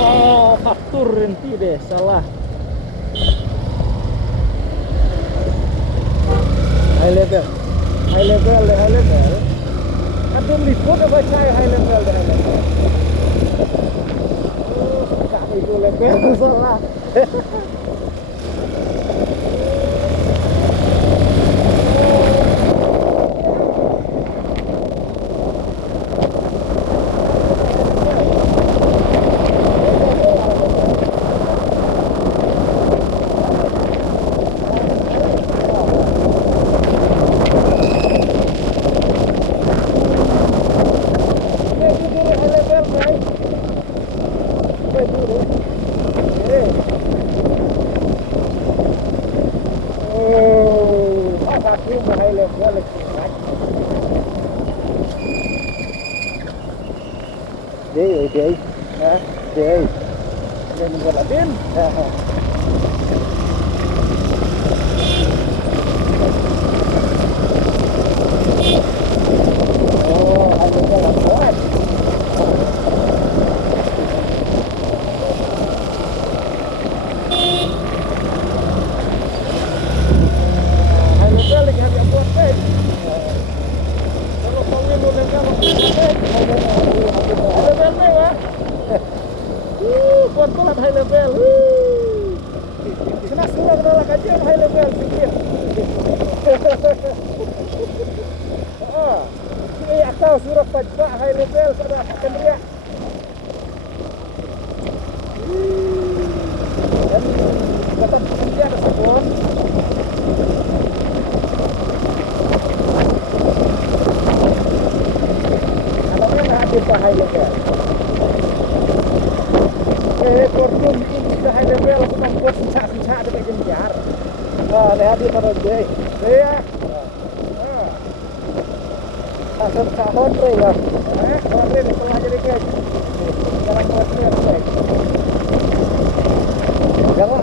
Oh, faktur nanti deh, salah. High level. Aduh, liput apa saya high level. Oh, susah itu level, salah. Oke. Yang ngelatin. Oh, ada jalan buat. Hanya balik hanya buat baik. Kalau kau mau dengar ada bel ya. Buat pelat high level. Senang surat adalah kajian high level sikit. Ini akal surat pajak high level sudah akan dia. Dan tetap kerja ada sabun. Alamnya hadir ke high level. Kortum ini sudah high level, aku membuat senca-senca dekat jenjar. Lihat di taruh deh. Ya. Asal sahon re ya. Re setelah jadi kayak. Sekarang buat re. Jangan